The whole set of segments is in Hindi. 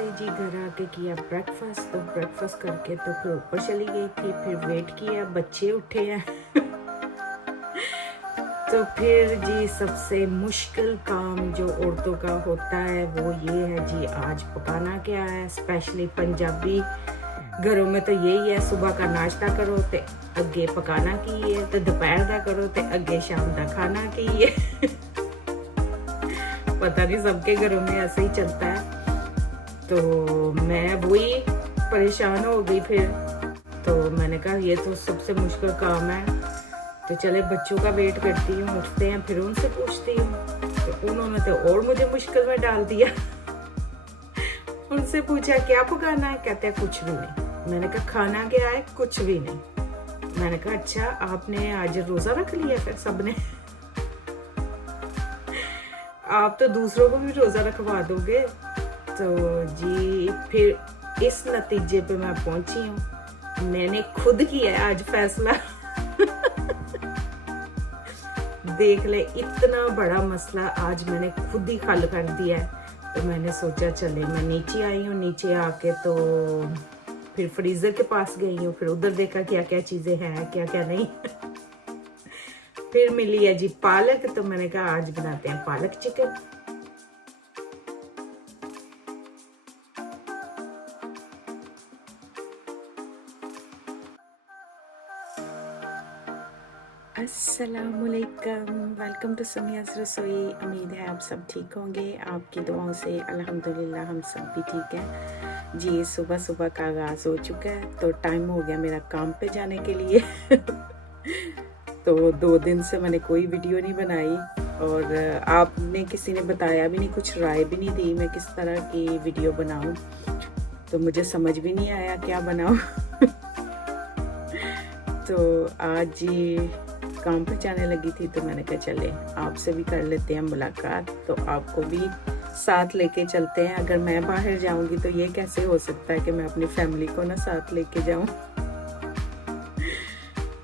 से जी घर आके किया ब्रेकफास्ट। तो ब्रेकफास्ट करके तो फिर ऊपर चली गई थी, फिर वेट किया, बच्चे उठे हैं तो फिर जी सबसे मुश्किल काम जो औरतों का होता है वो ये है जी, आज पकाना क्या है। स्पेशली पंजाबी घरों में तो यही है, सुबह का नाश्ता करो तो अगे पकाना की है, तो दोपहर का करो तो अगे शाम का खाना की है पता नहीं सबके घरों में ऐसे ही चलता है। तो मैं वही परेशान हो गई फिर। तो मैंने कहा ये तो सबसे मुश्किल काम है, तो चले बच्चों का वेट करती हूँ, उठते हैं फिर उनसे पूछती हूँ। तो उन्होंने तो और मुझे मुश्किल में डाल दिया उनसे पूछा क्या पकाना है, कहते हैं कुछ भी नहीं। मैंने कहा खाना क्या है, कुछ भी नहीं। मैंने कहा अच्छा आपने आज रोजा रख लिया फिर सबने आप तो दूसरों को भी रोजा रखवा दोगे। तो जी फिर इस नतीजे पे मैं पहुंची हूँ, मैंने खुद किया है आज फैसला देख ले, इतना बड़ा मसला आज मैंने खुद ही हल कर दिया है। तो मैंने सोचा चले मैं नीचे आई हूँ, नीचे आके तो फिर फ्रीजर के पास गई हूँ, फिर उधर देखा क्या क्या चीजें हैं क्या क्या नहीं फिर मिली है जी पालक, तो मैंने कहा आज बनाते हैं पालक चिकन। अस्सलामुअलैकुम, वेलकम टू समिया's रसोई। उम्मीद है आप सब ठीक होंगे, आपकी दुआओं से अल्हम्दुलिल्लाह हम सब भी ठीक हैं जी। सुबह सुबह का आगाज़ हो चुका है, तो टाइम हो गया मेरा काम पे जाने के लिए तो 2 दिन से मैंने कोई वीडियो नहीं बनाई, और आपने किसी ने बताया भी नहीं, कुछ राय भी नहीं दी मैं किस तरह की वीडियो बनाऊं, तो मुझे समझ भी नहीं आया क्या बनाऊं तो आज जी काम पे जाने लगी थी, तो मैंने कहा चले आपसे भी कर लेते हैं मुलाकात, तो आपको भी साथ लेके चलते हैं। अगर मैं बाहर जाऊंगी तो ये कैसे हो सकता है कि मैं अपनी फैमिली को ना साथ लेके जाऊं।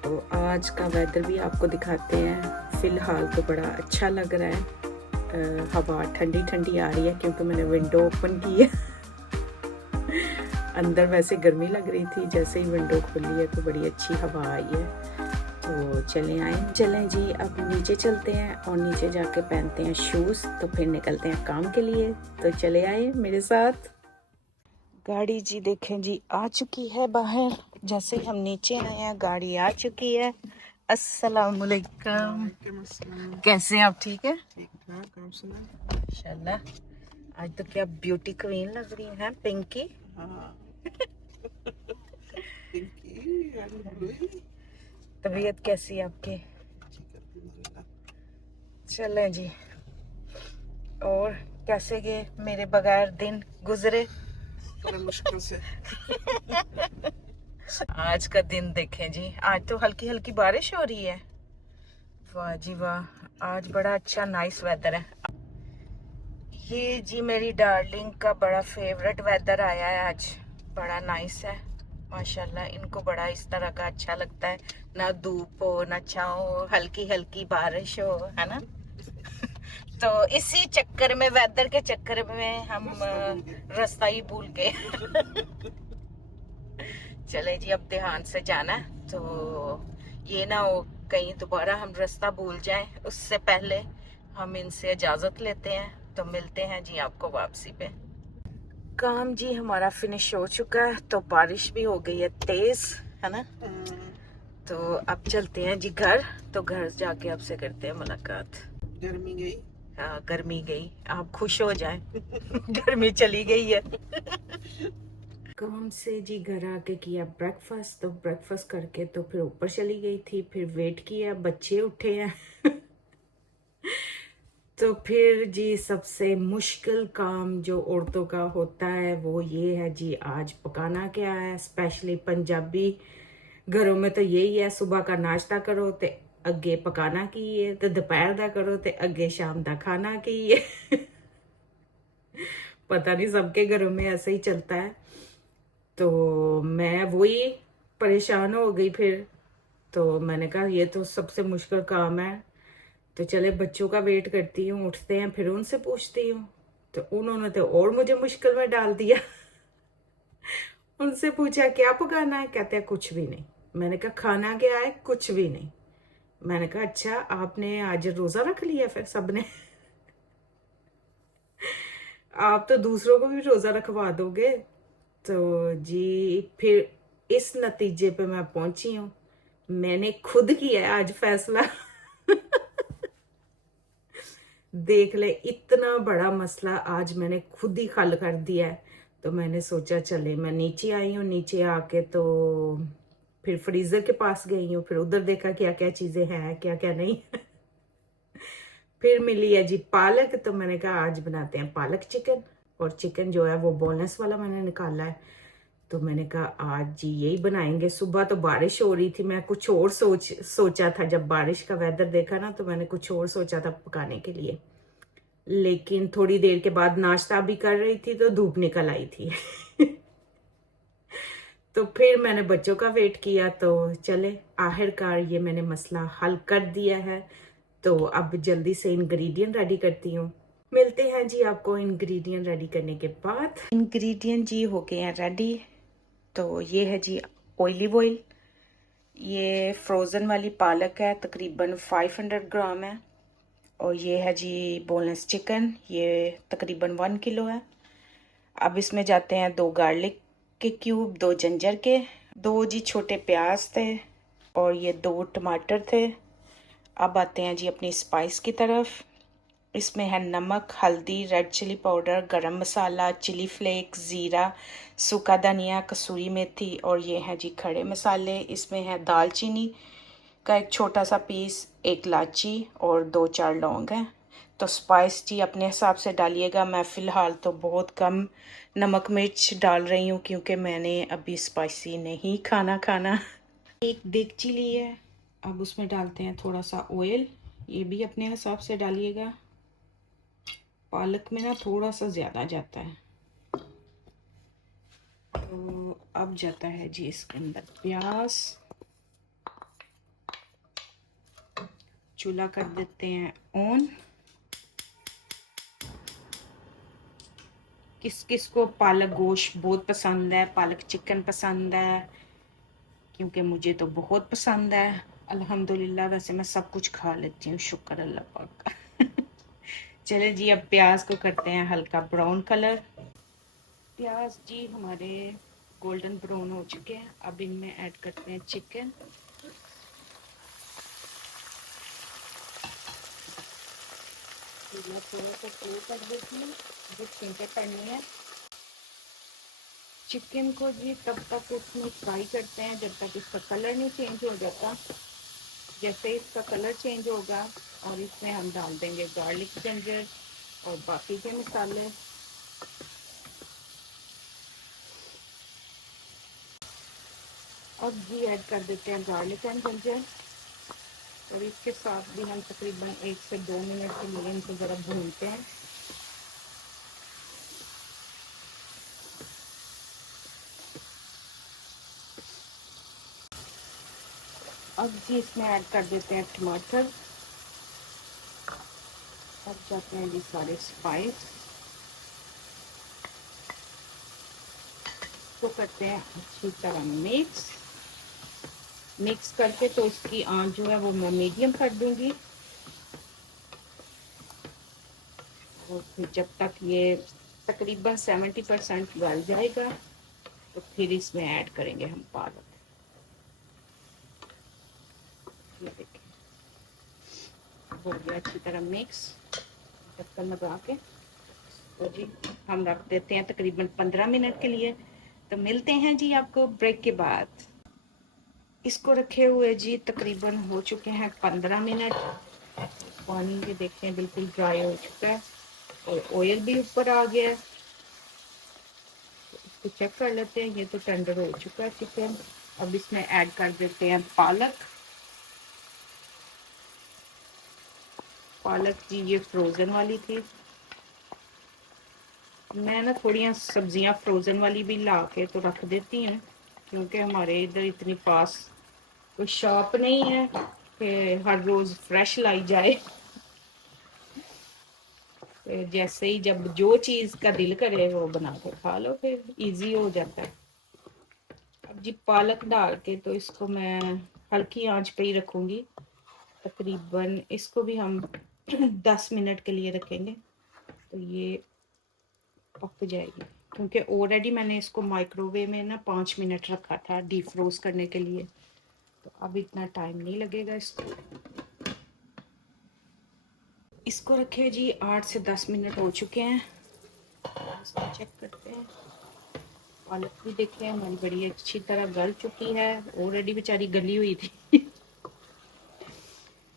तो आज का वेदर भी आपको दिखाते हैं। फिलहाल तो बड़ा अच्छा लग रहा है, हवा ठंडी ठंडी आ रही है क्योंकि मैंने विंडो ओपन की है अंदर वैसे गर्मी लग रही थी, जैसे ही विंडो खोली है तो बड़ी अच्छी हवा आई है। तो चलें जी, अब नीचे चलते हैं और नीचे जाके पहनते हैं शूज, तो फिर निकलते हैं काम के लिए। तो चले आए मेरे साथ। गाड़ी जी देखें जी आ चुकी है बाहर, जैसे हम नीचे आए हैं गाड़ी आ चुकी है। अस्सलाम वालेकुम, कैसे हैं आप? ठीक है, ठीक ठाक, आप सुनाएं। इंशाल्लाह। आज तो क्या ब्यूटी क्वीन लग रही है पिंकी। हाँ तबीयत कैसी है आपकी? चलें जी, और कैसे गए मेरे बगैर दिन गुजरे? मुश्किल से आज का दिन देखें जी, आज तो हल्की हल्की बारिश हो रही है। वाह जी वाह, आज बड़ा अच्छा नाइस वेदर है। ये जी मेरी डार्लिंग का बड़ा फेवरेट वेदर आया है आज, बड़ा नाइस है माशाल्लाह। इनको बड़ा इस तरह का अच्छा लगता है, ना धूप हो ना छाँव हो, हल्की हल्की बारिश हो, है ना तो इसी चक्कर में, वेदर के चक्कर में हम रास्ता ही भूल गए चले जी, अब ध्यान से जाना है, तो ये ना हो कहीं दोबारा हम रास्ता भूल जाएं, उससे पहले हम इनसे इजाजत लेते हैं। तो मिलते हैं जी आपको वापसी पे। काम जी हमारा फिनिश हो चुका है, तो बारिश भी हो गई है तेज, है ना। तो अब चलते हैं जी घर, तो घर जाके आपसे करते हैं मुलाकात। गर्मी गई? हाँ गर्मी गई, आप खुश हो जाएं गर्मी चली गई है काम से जी घर आके किया ब्रेकफास्ट। तो ब्रेकफास्ट करके तो फिर ऊपर चली गई थी, फिर वेट किया, बच्चे उठे हैं तो फिर जी सबसे मुश्किल काम जो औरतों का होता है वो ये है जी, आज पकाना क्या है। स्पेशली पंजाबी घरों में तो यही है, सुबह का नाश्ता करो तो अगे पकाना की है, तो दोपहर का करो तो अगे शाम का खाना की है पता नहीं सबके घरों में ऐसे ही चलता है। तो मैं वही परेशान हो गई फिर। तो मैंने कहा ये तो सबसे मुश्किल काम है, तो चले बच्चों का वेट करती हूँ, उठते हैं फिर उनसे पूछती हूँ। तो उन्होंने तो और मुझे मुश्किल में डाल दिया। उनसे पूछा क्या पकाना है, कहते हैं कुछ भी नहीं। मैंने कहा खाना क्या है, कुछ भी नहीं। मैंने कहा अच्छा आपने आज रोजा रख लिया फिर सबने। आप तो दूसरों को भी रोजा रखवा दोगे। तो जी फिर इस नतीजे पे मैं पहुंची हूँ। मैंने खुद किया है आज फैसला। देख ले, इतना बड़ा मसला आज मैंने खुद ही हल कर दिया है। तो मैंने सोचा चले, मैं नीचे आई हूँ, नीचे आके तो फिर फ्रीजर के पास गई हूँ, फिर उधर देखा क्या क्या चीजें हैं क्या क्या नहीं। फिर मिली है जी पालक, तो मैंने कहा आज बनाते हैं पालक चिकन। और चिकन जो है वो बोनलेस वाला मैंने निकाला है। तो मैंने कहा आज जी यही बनाएंगे। सुबह तो बारिश हो रही थी, मैं कुछ और सोचा था। जब बारिश का वेदर देखा ना तो मैंने कुछ और सोचा था पकाने के लिए। लेकिन थोड़ी देर के बाद नाश्ता भी कर रही थी तो धूप निकल आई थी। तो फिर मैंने बच्चों का वेट किया, तो चले आखिरकार ये मैंने मसला हल कर दिया है। तो अब जल्दी से इंग्रेडिएंट रेडी करती हूँ। मिलते हैं जी आपको इंग्रेडिएंट रेडी करने के बाद। इंग्रेडिएंट जी हो गए हैं रेडी। तो ये है जी ऑलिव ऑयल, ये फ्रोज़न वाली पालक है तकरीबन 500 ग्राम है, और ये है जी बोनलेस चिकन, ये तकरीबन 1 किलो है। अब इसमें जाते हैं 2 गार्लिक के क्यूब, 2 जिंजर के, 2 जी छोटे प्याज थे, और ये 2 टमाटर थे। अब आते हैं जी अपनी स्पाइस की तरफ। इसमें है नमक, हल्दी, रेड चिली पाउडर, गरम मसाला, चिली फ्लेक्स, ज़ीरा, सूखा धनिया, कसूरी मेथी, और ये है जी खड़े मसाले। इसमें है दालचीनी का एक छोटा सा पीस, 1 इलायची और 2-4 लौंग हैं। तो स्पाइस जी अपने हिसाब से डालिएगा। मैं फ़िलहाल तो बहुत कम नमक मिर्च डाल रही हूँ क्योंकि मैंने अभी स्पाइसी नहीं खाना। एक देगची ली है, अब उसमें डालते हैं थोड़ा सा ऑयल, ये भी अपने हिसाब से डालिएगा। पालक में ना थोड़ा सा ज़्यादा जाता है। तो अब जाता है जी इसके अंदर प्याज। चूल्हा कर देते हैं ऑन। किस किस को पालक गोश्त बहुत पसंद है, पालक चिकन पसंद है, क्योंकि मुझे तो बहुत पसंद है अल्हम्दुलिल्लाह। वैसे मैं सब कुछ खा लेती हूँ, शुक्र अल्लाह पाक का। चले जी अब प्याज को करते हैं हल्का ब्राउन कलर। प्याज जी हमारे गोल्डन ब्राउन हो चुके हैं। अब इनमें ऐड करते हैं चिकन। थोड़ा सा स्लो कर देती हूँ, जो छींटे पड़नी है। चिकन को जी तब तक उसमें फ्राई करते हैं जब तक इसका कलर नहीं चेंज हो जाता। जैसे इसका कलर चेंज होगा और इसमें हम डाल देंगे गार्लिक, जिंजर और बाकी के मसाले। अब जी ऐड कर देते हैं गार्लिक एंड जिंजर, और इसके साथ भी हम तकरीबन 1 से 2 मिनट के लिए इनको ज़रा भूनते हैं। अब जी इसमें ऐड कर देते हैं टमाटर। अब जाते हैं जी सारे स्पाइस को करते हैं अच्छी तरह मिक्स करके। तो इसकी आंच जो है वो मैं मीडियम कर दूंगी, और फिर जब तक ये तकरीबन 70% गल जाएगा तो फिर इसमें ऐड करेंगे हम पालक। ये देखिए हो गया अच्छी तरह मिक्स। ढक्कन लगा के तो जी हम रख देते हैं तकरीबन 15 मिनट के लिए। तो मिलते हैं जी आपको ब्रेक के बाद। इसको रखे हुए जी तकरीबन हो चुके हैं 15 मिनट। पानी भी देखते हैं बिल्कुल ड्राई हो चुका है और ऑयल भी ऊपर आ गया है। तो इसको चेक कर लेते हैं, ये तो टेंडर हो चुका है चिकन। अब इसमें ऐड कर देते हैं पालक। पालक जी ये फ्रोज़न वाली थी। मैं ना थोड़ी सब्जियां फ्रोज़न वाली भी ला के तो रख देती हूँ, क्योंकि हमारे इधर इतनी पास कोई शॉप नहीं है कि हर रोज़ फ्रेश लाई जाए। फिर जैसे ही जब जो चीज़ का दिल करे वो बना के खा लो, फिर इजी हो जाता है। अब जी पालक डाल के तो इसको मैं हल्की आंच पे ही रखूँगी। तकरीबन इसको भी हम 10 मिनट के लिए रखेंगे तो ये पक जाएगी, क्योंकि ऑलरेडी मैंने इसको माइक्रोवेव में ना 5 मिनट रखा था डीप फ्रोज करने के लिए, तो अब इतना टाइम नहीं लगेगा इसको। इसको रखे जी 8 से 10 मिनट हो चुके हैं। इसको चेक करते हैं। पालक भी देखें हमारी बड़ी अच्छी तरह गल चुकी है, ऑलरेडी बेचारी गली हुई थी।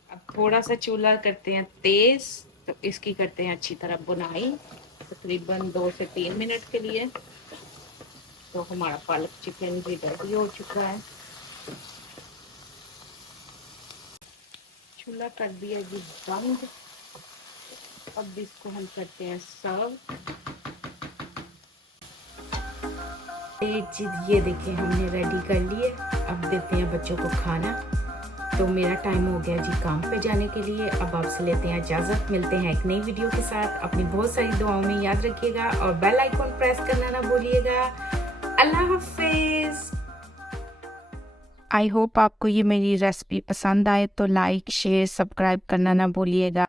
अब थोड़ा सा चूल्हा करते हैं तेज, तो इसकी करते हैं अच्छी तरह बुनाई तकरीबन 2 से 3 मिनट के लिए। तो हमारा पालक चिकन भी रेडी हो चुका है। चूल्हा कर दिया जी बंद। अब इसको हम करते हैं सर्व। ये देखिए हमने रेडी कर लिए, अब देते हैं बच्चों को खाना। तो मेरा टाइम हो गया जी काम पे जाने के लिए। अब आपसे लेते हैं इजाज़त, मिलते हैं एक नई वीडियो के साथ। अपनी बहुत सारी दुआओं में याद रखिएगा और बेल आइकॉन प्रेस करना ना भूलिएगा। अल्लाह हाफिज़। आई होप आपको ये मेरी रेसिपी पसंद आए, तो लाइक शेयर सब्सक्राइब करना ना भूलिएगा।